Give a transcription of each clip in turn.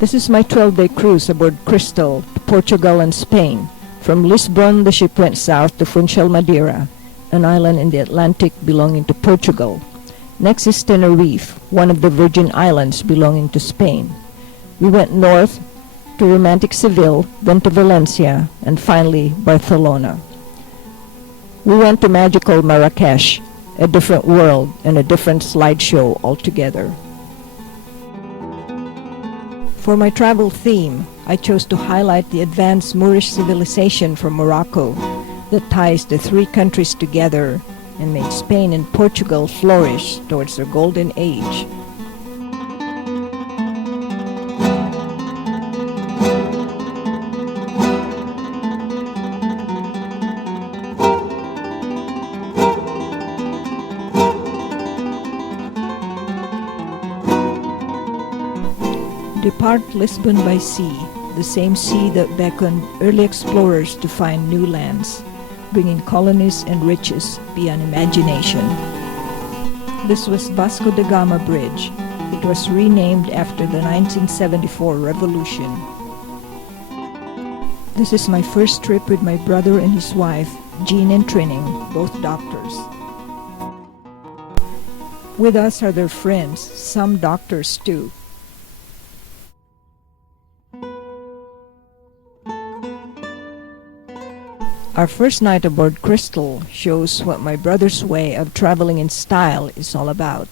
This is my 12-day cruise aboard Crystal to Portugal and Spain. From Lisbon, the ship went south to Funchal, Madeira, an island in the Atlantic belonging to Portugal. Next is Tenerife, one of the Virgin Islands belonging to Spain. We went north to romantic Seville, then to Valencia, and finally Barcelona. We went to magical Marrakesh, a different world and a different slideshow altogether. For my travel theme, I chose to highlight the advanced Moorish civilization from Morocco that ties the three countries together and made Spain and Portugal flourish towards their golden age. Depart Lisbon by sea, the same sea that beckoned early explorers to find new lands, bringing colonies and riches beyond imagination. This was Vasco da Gama Bridge. It was renamed after the 1974 revolution. This is my first trip with my brother and his wife, Jean and Trining, both doctors. With us are their friends, some doctors too. Our first night aboard Crystal shows what my brother's way of traveling in style is all about.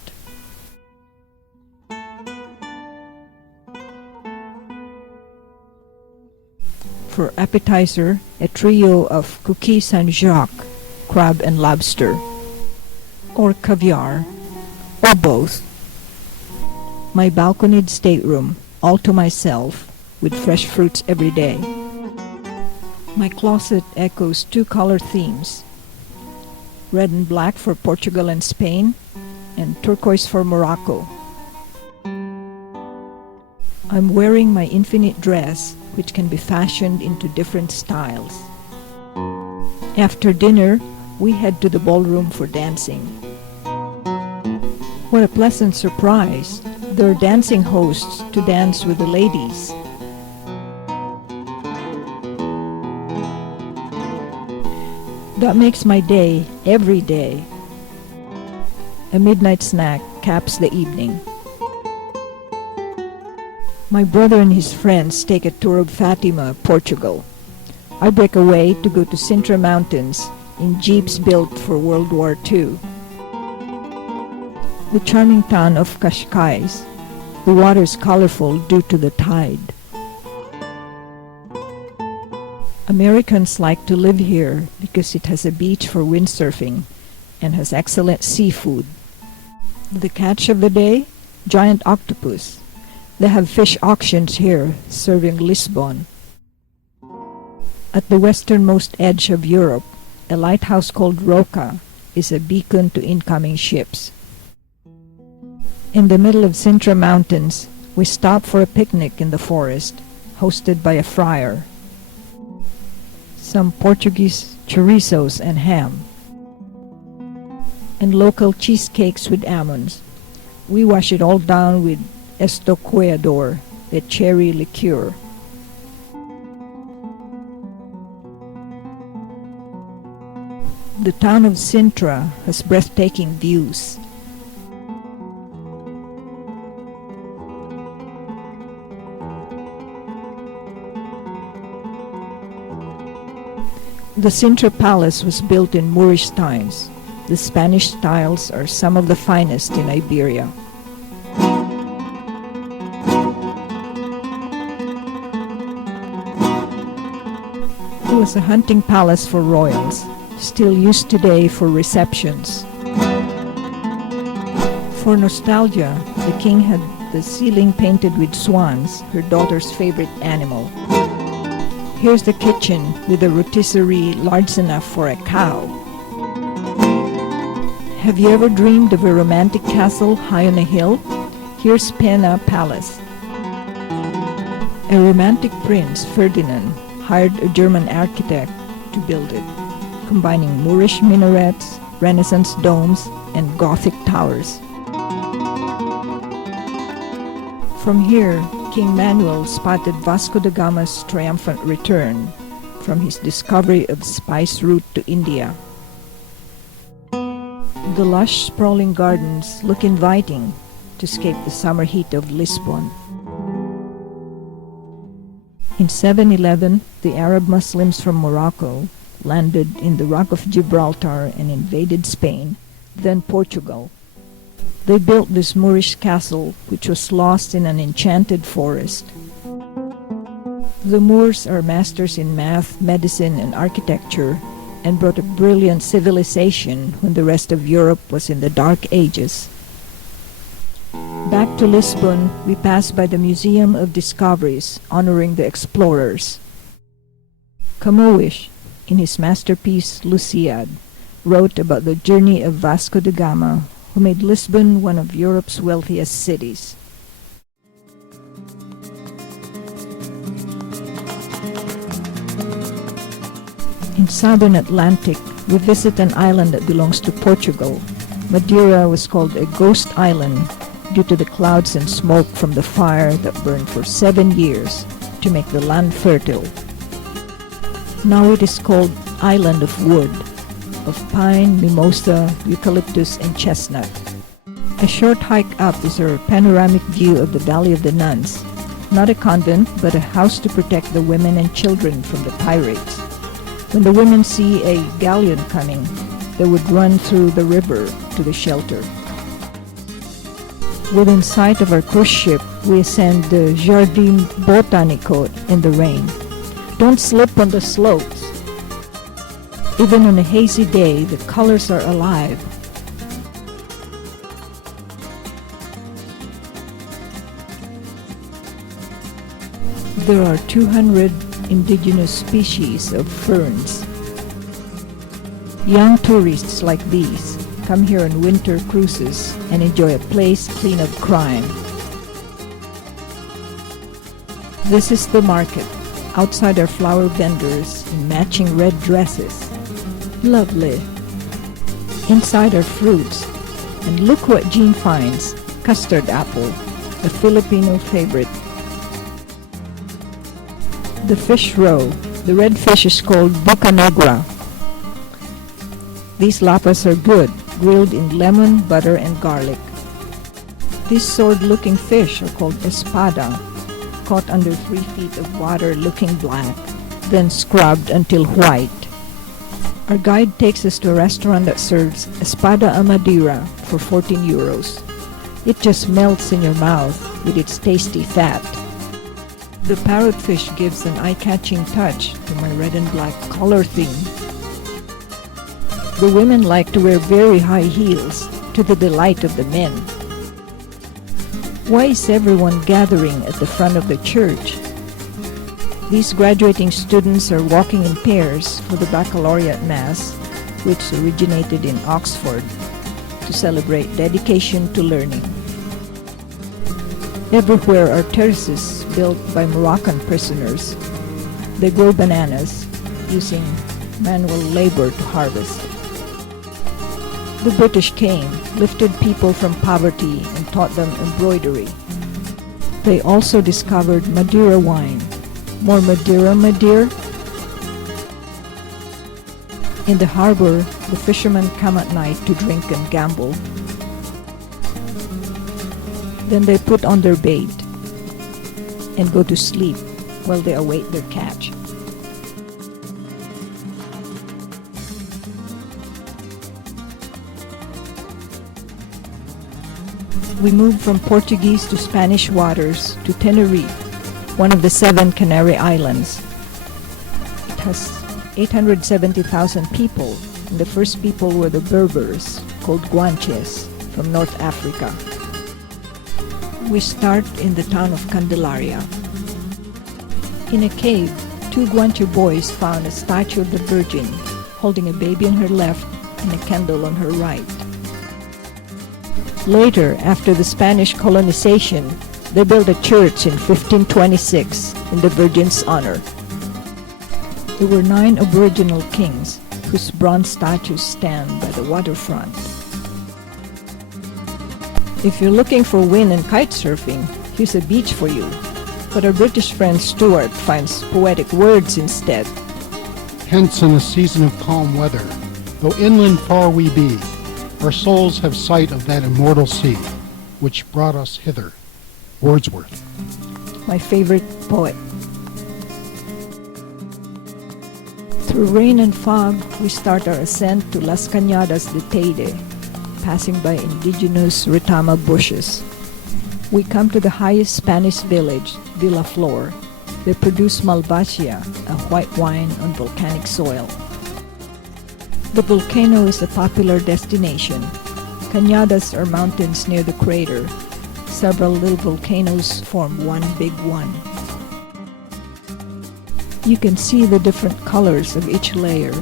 For appetizer, a trio of cookies Saint-Jacques, crab and lobster, or caviar, or both. My balconied stateroom, all to myself, with fresh fruits every day. My closet echoes two color themes, red and black for Portugal and Spain, and turquoise for Morocco. I'm wearing my infinite dress, which can be fashioned into different styles. After dinner, we head to the ballroom for dancing. What a pleasant surprise! There are dancing hosts to dance with the ladies. That makes my day, every day. A midnight snack caps the evening. My brother and his friends take a tour of Fatima, Portugal. I break away to go to Sintra Mountains in jeeps built for World War II. The charming town of Cascais. The water is colorful due to the tide. Americans like to live here because it has a beach for windsurfing and has excellent seafood. The catch of the day? Giant octopus. They have fish auctions here, serving Lisbon. At the westernmost edge of Europe, a lighthouse called Roca is a beacon to incoming ships. In the middle of Sintra Mountains, we stop for a picnic in the forest, hosted by a friar. Some Portuguese chorizos and ham, and local cheesecakes with almonds. We wash it all down with estoqueador, a cherry liqueur. The town of Sintra has breathtaking views. The Sintra Palace was built in Moorish times. The Spanish styles are some of the finest in Iberia. It was a hunting palace for royals, still used today for receptions. For nostalgia, the king had the ceiling painted with swans, her daughter's favorite animal. Here's the kitchen with a rotisserie large enough for a cow. Have you ever dreamed of a romantic castle high on a hill? Here's Pena Palace. A romantic prince, Ferdinand, hired a German architect to build it, combining Moorish minarets, Renaissance domes, and Gothic towers. From here, King Manuel spotted Vasco da Gama's triumphant return from his discovery of spice route to India. The lush, sprawling gardens look inviting to escape the summer heat of Lisbon. In 711, the Arab Muslims from Morocco landed in the Rock of Gibraltar and invaded Spain, then Portugal. They built this Moorish castle, which was lost in an enchanted forest. The Moors are masters in math, medicine, and architecture, and brought a brilliant civilization when the rest of Europe was in the Dark Ages. Back to Lisbon, we pass by the Museum of Discoveries, honoring the explorers. Camões, in his masterpiece Lusiad, wrote about the journey of Vasco da Gama, who made Lisbon one of Europe's wealthiest cities. In southern Atlantic, we visit an island that belongs to Portugal. Madeira was called a ghost island due to the clouds and smoke from the fire that burned for 7 years to make the land fertile. Now it is called Island of Wood, of pine, mimosa, eucalyptus, and chestnut. A short hike up is our panoramic view of the Valley of the Nuns, not a convent, but a house to protect the women and children from the pirates. When the women see a galleon coming, they would run through the river to the shelter. Within sight of our cruise ship, we ascend the Jardin Botanico in the rain. Don't slip on the slopes. Even on a hazy day, the colors are alive. There are 200 indigenous species of ferns. Young tourists like these come here on winter cruises and enjoy a place clean of crime. This is the market. Outside are flower vendors in matching red dresses. Lovely. Inside are fruits. And look what Jean finds. Custard apple, a Filipino favorite. The fish roe. The red fish is called boca negra. These lapas are good, grilled in lemon, butter, and garlic. These sword-looking fish are called espada, caught under 3 feet of water looking black, then scrubbed until white. Our guide takes us to a restaurant that serves espada a Madeira for 14 euros. It just melts in your mouth with its tasty fat. The parrotfish gives an eye-catching touch to my red and black color theme. The women like to wear very high heels to the delight of the men. Why is everyone gathering at the front of the church? These graduating students are walking in pairs for the baccalaureate mass, which originated in Oxford, to celebrate dedication to learning. Everywhere are terraces built by Moroccan prisoners. They grow bananas using manual labor to harvest. The British came, lifted people from poverty, and taught them embroidery. They also discovered Madeira wine. More Madeira, my dear? In the harbor, the fishermen come at night to drink and gamble. Then they put on their bait and go to sleep while they await their catch. We moved from Portuguese to Spanish waters to Tenerife, one of the 7 Canary Islands. It has 870,000 people, and the first people were the Berbers, called Guanches, from North Africa. We start in the town of Candelaria. In a cave, 2 Guanche boys found a statue of the Virgin, holding a baby on her left and a candle on her right. Later, after the Spanish colonization, they built a church in 1526 in the Virgin's honor. There were 9 Aboriginal kings whose bronze statues stand by the waterfront. If you're looking for wind and kite surfing, here's a beach for you. But our British friend Stuart finds poetic words instead. Hence in a season of calm weather, though inland far we be, our souls have sight of that immortal sea, which brought us hither. Wordsworth. My favorite poet. Through rain and fog, we start our ascent to Las Cañadas de Teide, passing by indigenous retama bushes. We come to the highest Spanish village, Villa Flor. They produce malvasia, a white wine on volcanic soil. The volcano is a popular destination. Cañadas are mountains near the crater. Several little volcanoes form one big one. You can see the different colors of each layer.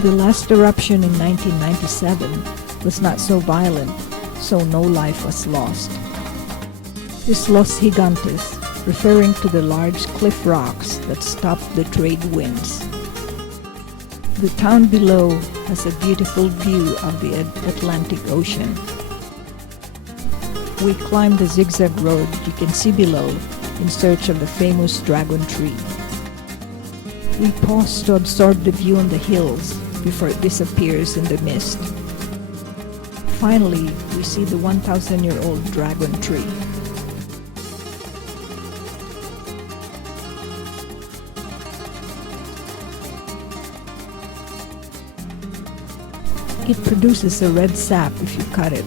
The last eruption in 1997 was not so violent, so no life was lost. Is Los Gigantes, referring to the large cliff rocks that stop the trade winds. The town below has a beautiful view of the Atlantic Ocean. We climb the zigzag road you can see below in search of the famous dragon tree. We pause to absorb the view on the hills before it disappears in the mist. Finally, we see the 1,000-year-old dragon tree. It produces a red sap if you cut it.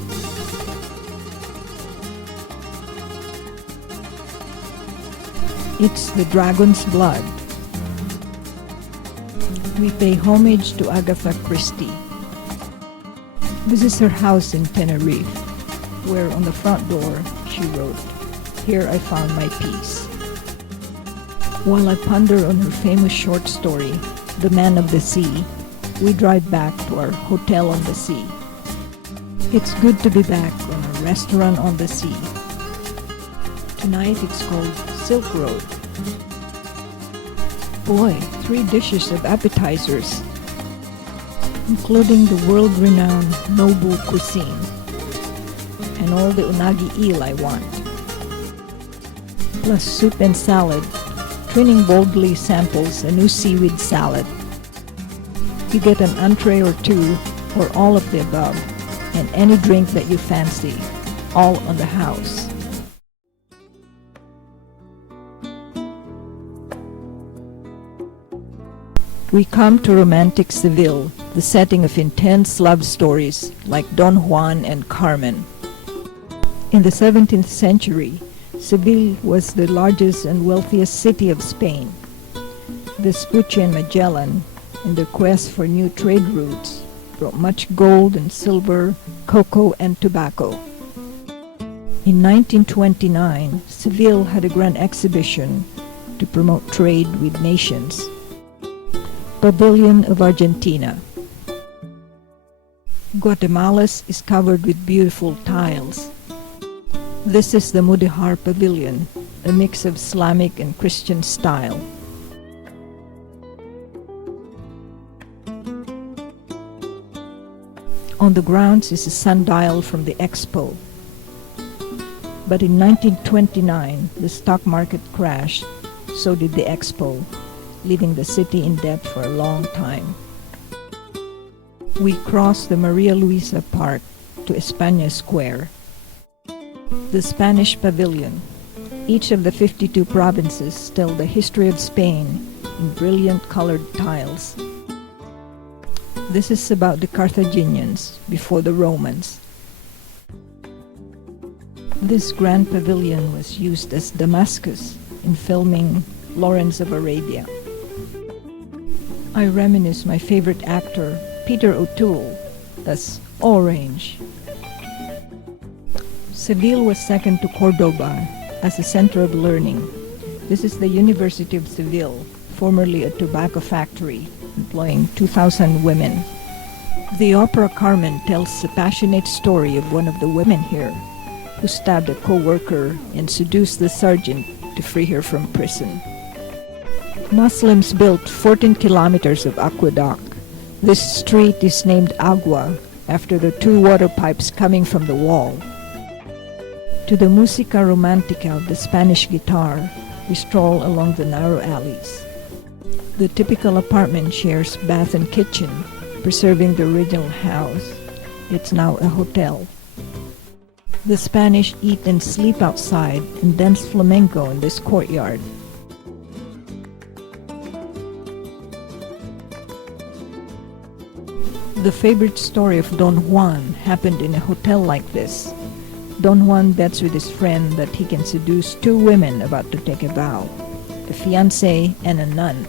It's the dragon's blood. We pay homage to Agatha Christie. This is her house in Tenerife, where on the front door she wrote, "Here I found my peace." While I ponder on her famous short story, The Man of the Sea, we drive back to our hotel on the sea. It's good to be back on a restaurant on the sea. Tonight it's called Silk Road. Boy, 3 dishes of appetizers, including the world-renowned Nobu cuisine, and all the unagi eel I want. Plus soup and salad. Twinning boldly samples a new seaweed salad. You get an entree or 2, or all of the above, and any drink that you fancy, all on the house. We come to romantic Seville, the setting of intense love stories like Don Juan and Carmen. In the 17th century, Seville was the largest and wealthiest city of Spain. Vespucci and Magellan, in their quest for new trade routes, brought much gold and silver, cocoa and tobacco. In 1929, Seville had a grand exhibition to promote trade with nations. Pavilion of Argentina. Guatemala's is covered with beautiful tiles. This is the Mudéjar Pavilion, a mix of Islamic and Christian style. On the grounds is a sundial from the Expo. But in 1929, the stock market crashed, so did the Expo, leaving the city in debt for a long time. We cross the Maria Luisa Park to España Square. The Spanish Pavilion. Each of the 52 provinces tell the history of Spain in brilliant colored tiles. This is about the Carthaginians before the Romans. This grand pavilion was used as Damascus in filming Lawrence of Arabia. I reminisce my favorite actor, Peter O'Toole, as Orange. Seville was second to Cordoba as a center of learning. This is the University of Seville, formerly a tobacco factory, employing 2,000 women. The opera Carmen tells the passionate story of one of the women here, who stabbed a co-worker and seduced the sergeant to free her from prison. Muslims built 14 kilometers of aqueduct. This street is named Agua after the 2 water pipes coming from the wall. To the musica romantica of the Spanish guitar, we stroll along the narrow alleys. The typical apartment shares bath and kitchen, preserving the original house. It's now a hotel. The Spanish eat and sleep outside and dance flamenco in this courtyard. The favorite story of Don Juan happened in a hotel like this. Don Juan bets with his friend that he can seduce two women about to take a vow, a fiancé and a nun.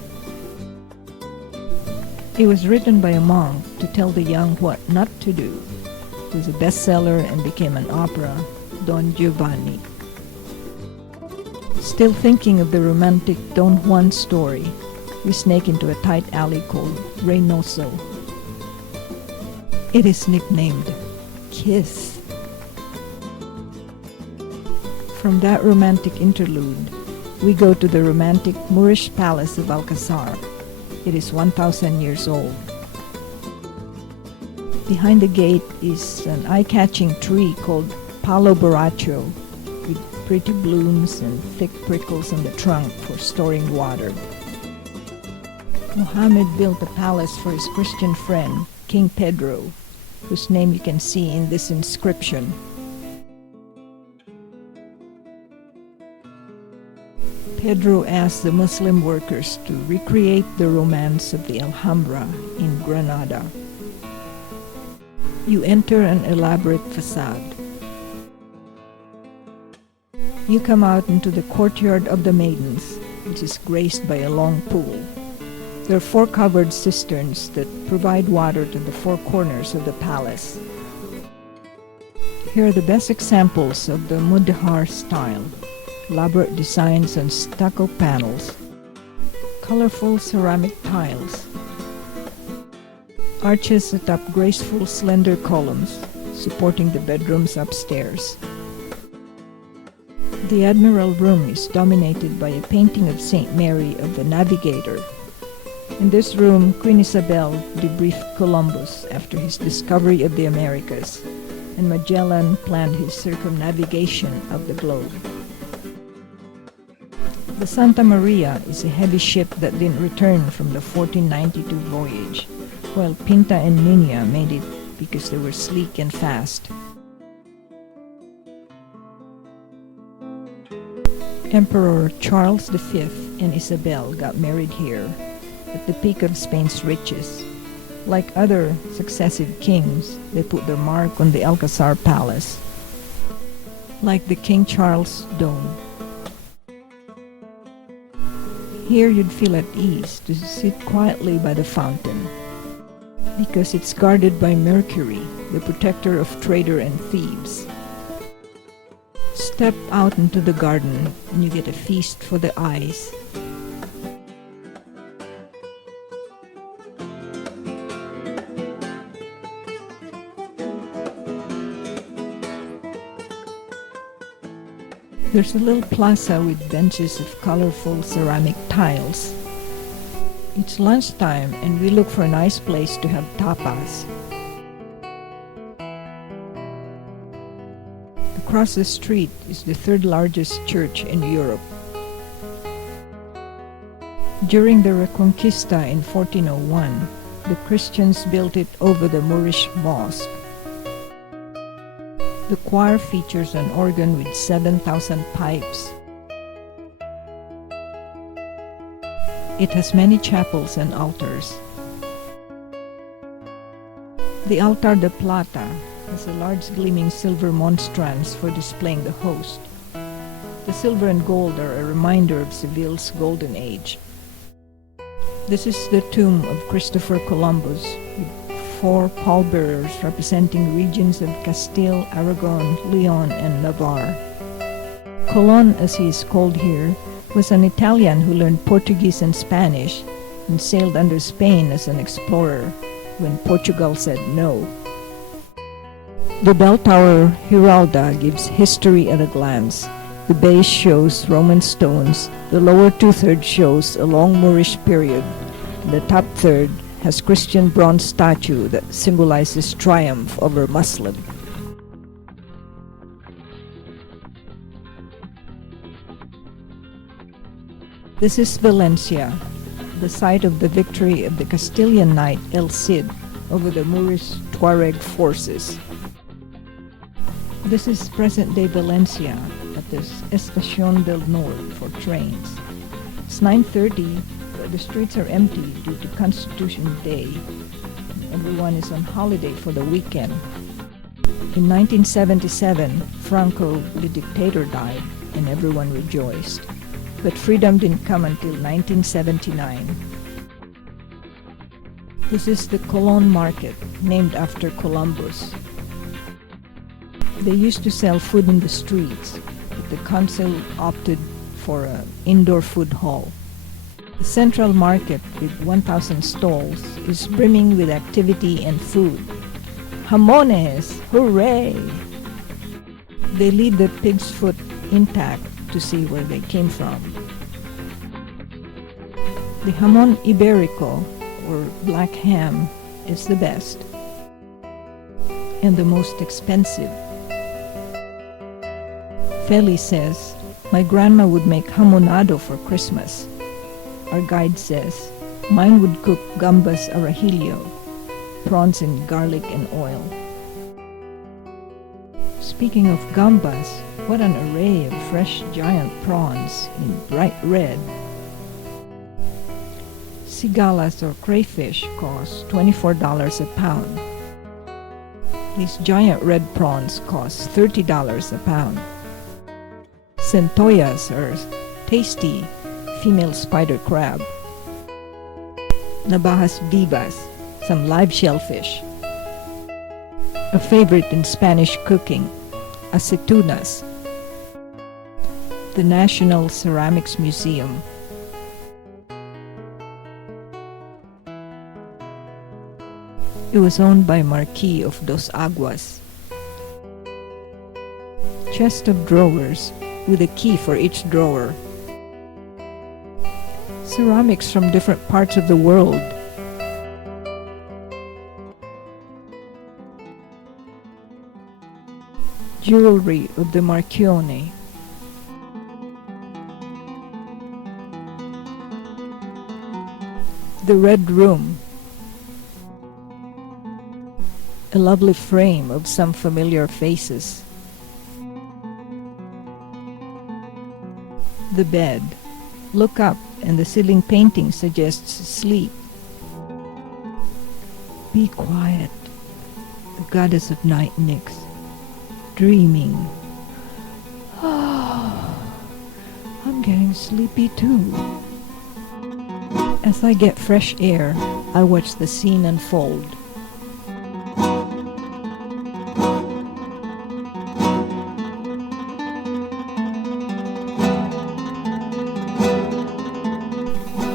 It was written by a monk to tell the young what not to do. It was a bestseller and became an opera, Don Giovanni. Still thinking of the romantic Don Juan story, we snake into a tight alley called Reynoso. It is nicknamed Kiss. From that romantic interlude, we go to the romantic Moorish Palace of Alcazar. It is 1,000 years old. Behind the gate is an eye-catching tree called Palo Borracho, with pretty blooms and thick prickles on the trunk for storing water. Muhammad built a palace for his Christian friend, King Pedro, whose name you can see in this inscription. Pedro asked the Muslim workers to recreate the romance of the Alhambra in Granada. You enter an elaborate facade. You come out into the courtyard of the Maidens, which is graced by a long pool. There are 4 covered cisterns that provide water to the 4 corners of the palace. Here are the best examples of the Mudhar style. Elaborate designs on stucco panels, colorful ceramic tiles, arches atop graceful slender columns supporting the bedrooms upstairs. The Admiral Room is dominated by a painting of Saint Mary of the Navigator. In this room, Queen Isabel debriefed Columbus after his discovery of the Americas, and Magellan planned his circumnavigation of the globe. The Santa Maria is a heavy ship that didn't return from the 1492 voyage, while Pinta and Nina made it because they were sleek and fast. Emperor Charles V and Isabel got married here, at the peak of Spain's riches. Like other successive kings, they put their mark on the Alcazar Palace, like the King Charles Dome. Here you'd feel at ease to sit quietly by the fountain, because it's guarded by Mercury, the protector of trader and thieves. Step out into the garden and you get a feast for the eyes. There's a little plaza with benches of colorful ceramic tiles. It's lunchtime and we look for a nice place to have tapas. Across the street is the 3rd largest church in Europe. During the Reconquista in 1401, the Christians built it over the Moorish mosque. The choir features an organ with 7,000 pipes. It has many chapels and altars. The Altar de Plata has a large gleaming silver monstrance for displaying the host. The silver and gold are a reminder of Seville's golden age. This is the tomb of Christopher Columbus, with 4 pallbearers representing regions of Castile, Aragon, Leon, and Navarre. Colon, as he is called here, was an Italian who learned Portuguese and Spanish and sailed under Spain as an explorer when Portugal said no. The bell tower Giralda gives history at a glance. The base shows Roman stones, the lower 2/3 shows a long Moorish period, and the top third has Christian bronze statue that symbolizes triumph over Muslim. This is Valencia, the site of the victory of the Castilian knight El Cid over the Moorish Tuareg forces. This is present-day Valencia at the Estación del Norte for trains. It's 9:30, but the streets are empty due to Constitution Day. Everyone is on holiday for the weekend. In 1977, Franco, the dictator, died, and everyone rejoiced. But freedom didn't come until 1979. This is the Colón Market, named after Columbus. They used to sell food in the streets, but the council opted for an indoor food hall. The central market, with 1,000 stalls, is brimming with activity and food. Jamones! Hooray! They leave the pig's foot intact to see where they came from. The jamón ibérico, or black ham, is the best and the most expensive. Feli says, my grandma would make jamonado for Christmas. Our guide says, mine would cook gambas arajillo, prawns in garlic and oil. Speaking of gambas, what an array of fresh giant prawns in bright red. Cigalas or crayfish cost $24 a pound. These giant red prawns cost $30 a pound. Centollas are tasty female spider crab. Navajas vivas, some live shellfish. A favorite in Spanish cooking, aceitunas. The National Ceramics Museum. It was owned by Marquis of Dos Aguas. Chest of drawers with a key for each drawer. Ceramics from different parts of the world. Jewelry of the Marchione. The Red Room. A lovely frame of some familiar faces. The bed. Look up and the ceiling painting suggests sleep. Be quiet. The goddess of night nicks. Dreaming. I'm getting sleepy too. As I get fresh air, I watch the scene unfold.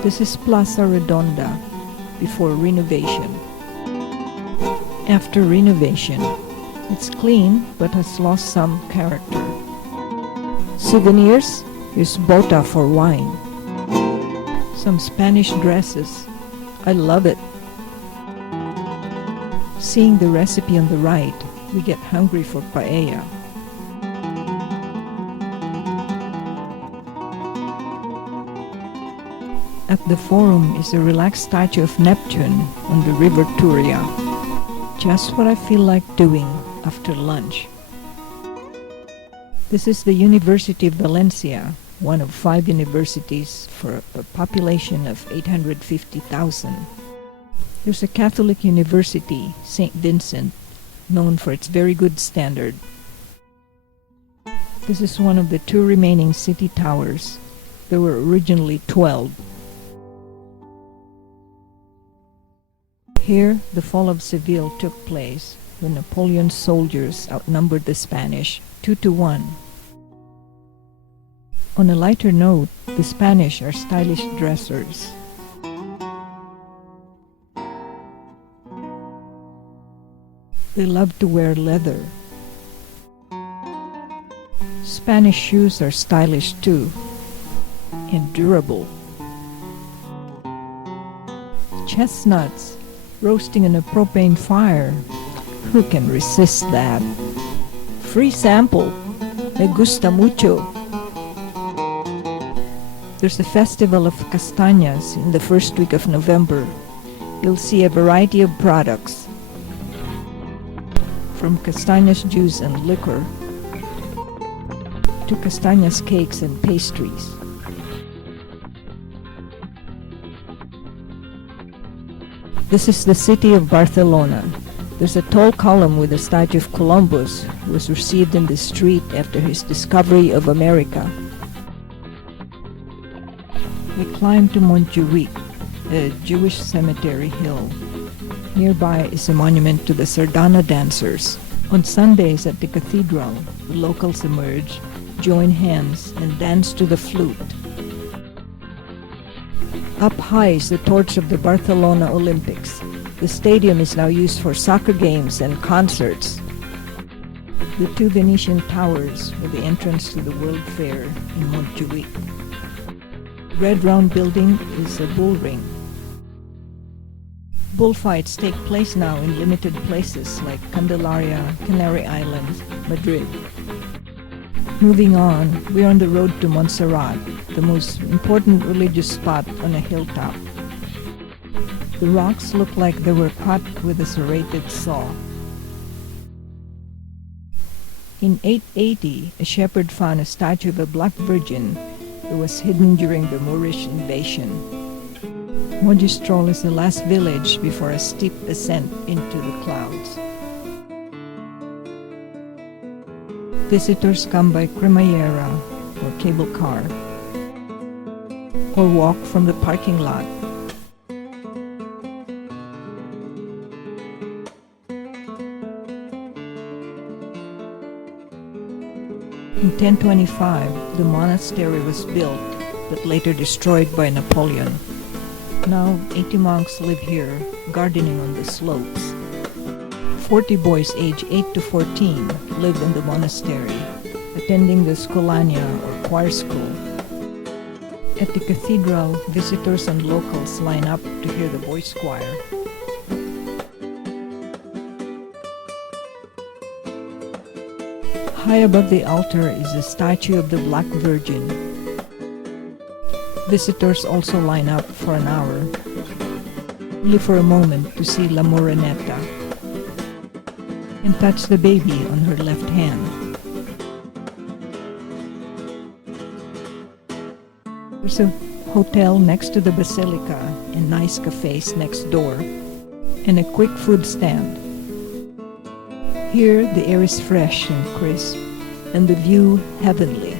This is Plaza Redonda before renovation. After renovation, it's clean but has lost some character. Souvenirs? Here's bota for wine. Some Spanish dresses. I love it. Seeing the recipe on the right, we get hungry for paella. At the forum is a relaxed statue of Neptune on the river Turia. Just what I feel like doing after lunch. This is the University of Valencia, one of 5 universities for a population of 850,000. There's a Catholic university, St. Vincent, known for its very good standard. This is one of the 2 remaining city towers. There were originally 12. Here, the fall of Seville took place when Napoleon's soldiers outnumbered the Spanish 2-1. On a lighter note, the Spanish are stylish dressers. They love to wear leather. Spanish shoes are stylish too, and durable. Chestnuts roasting in a propane fire. Who can resist that? Free sample. Me gusta mucho. There's a festival of castañas in the first week of November. You'll see a variety of products, from castañas juice and liquor to castañas cakes and pastries. This is the city of Barcelona. There's a tall column with a statue of Columbus, who was received in the street after his discovery of America. We climb to Montjuïc, a Jewish cemetery hill. Nearby is a monument to the Sardana dancers. On Sundays at the cathedral, the locals emerge, join hands, and dance to the flute. Up high is the torch of the Barcelona Olympics. The stadium is now used for soccer games and concerts. The two Venetian towers were the entrance to the World Fair in Montjuïc. Red round building is a bull ring. Bullfights take place now in limited places like Candelaria, Canary Islands, Madrid. Moving on, we're on the road to Monserrat, the most important religious spot on a hilltop. The rocks look like they were cut with a serrated saw. In 880, a shepherd found a statue of a black virgin who was hidden during the Moorish invasion. Mojistral is the last village before a steep ascent into the clouds. Visitors come by cremallera or cable car, or walk from the parking lot. In 1025, the monastery was built, but later destroyed by Napoleon. Now, 80 monks live here, gardening on the slopes. 40 boys aged 8 to 14 live in the monastery, attending the Scolania or choir school. At the cathedral, visitors and locals line up to hear the boys' choir. High above the altar is a statue of the Black Virgin. Visitors also line up for an hour, only for a moment to see La Moreneta, and touch the baby on her left hand. There's a hotel next to the basilica and nice cafes next door, and a quick food stand. Here the air is fresh and crisp, and the view heavenly.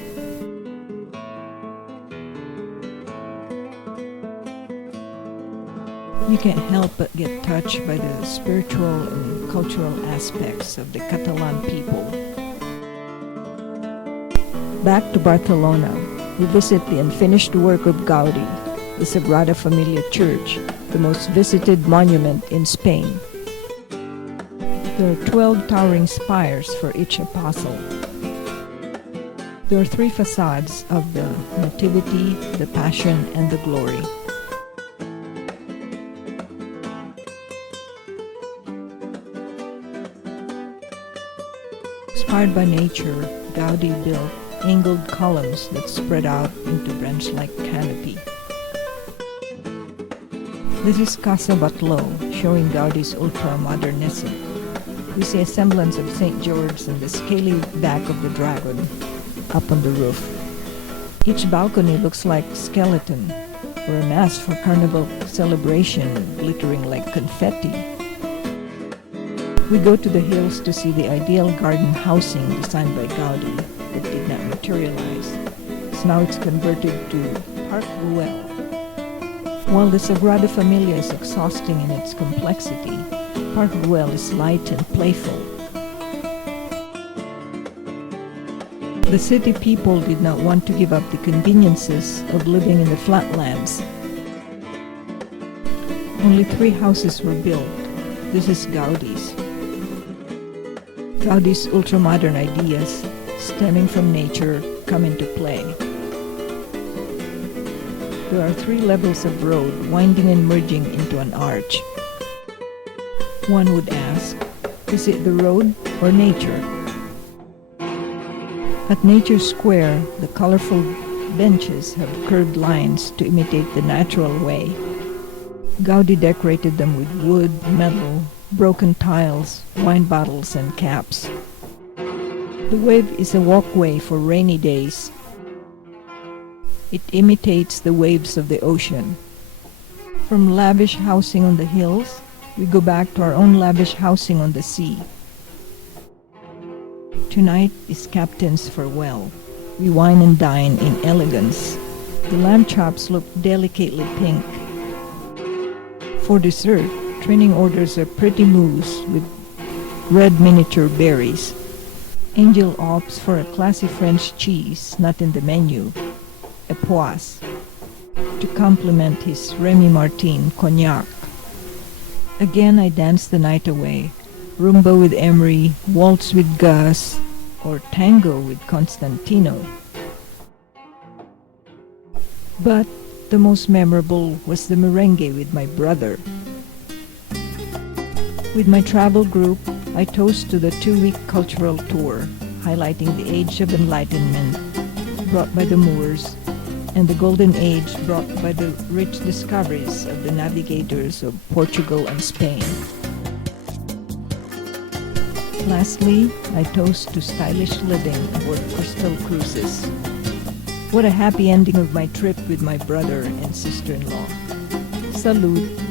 You can't help but get touched by the spiritual and cultural aspects of the Catalan people. Back to Barcelona, we visit the unfinished work of Gaudi, the Sagrada Familia Church, the most visited monument in Spain. There are 12 towering spires for each apostle. There are 3 facades of the Nativity, the Passion, and the Glory. Inspired by nature, Gaudi built angled columns that spread out into branch-like canopy. This is Casa Batlló, showing Gaudi's ultra-modernism. We see a semblance of St. George and the scaly back of the dragon up on the roof. Each balcony looks like a skeleton or a mask for carnival celebration, glittering like confetti. We go to the hills to see the ideal garden housing designed by Gaudi that did not materialize. So now it's converted to Park Güell. While the Sagrada Familia is exhausting in its complexity, Park Güell is light and playful. The city people did not want to give up the conveniences of living in the flatlands. Only 3 houses were built. This is Gaudi's. Gaudi's ultra-modern ideas, stemming from nature, come into play. There are 3 levels of road winding and merging into an arch. One would ask, is it the road or nature? At Nature Square, the colorful Benches have curved lines to imitate the natural way. Gaudi decorated them with wood, metal, broken tiles, wine bottles, and caps. The wave is a walkway for rainy days. It imitates the waves of the ocean. From lavish housing on the hills, we go back to our own lavish housing on the sea. Tonight is Captain's farewell. We wine and dine in elegance. The lamb chops look delicately pink. For dessert, Training orders a pretty mousse with red miniature berries. Angel opts for a classy French cheese not in the menu, a poisse, to complement his Remy Martin cognac. Again I dance the night away, rumba with Emery, waltz with Gus, or tango with Constantino. But the most memorable was the merengue with my brother. With my travel group, I toast to the 2-week cultural tour, highlighting the Age of Enlightenment brought by the Moors and the Golden Age brought by the rich discoveries of the navigators of Portugal and Spain. Lastly, I toast to stylish living aboard crystal cruises. What a happy ending of my trip with my brother and sister-in-law. Salud.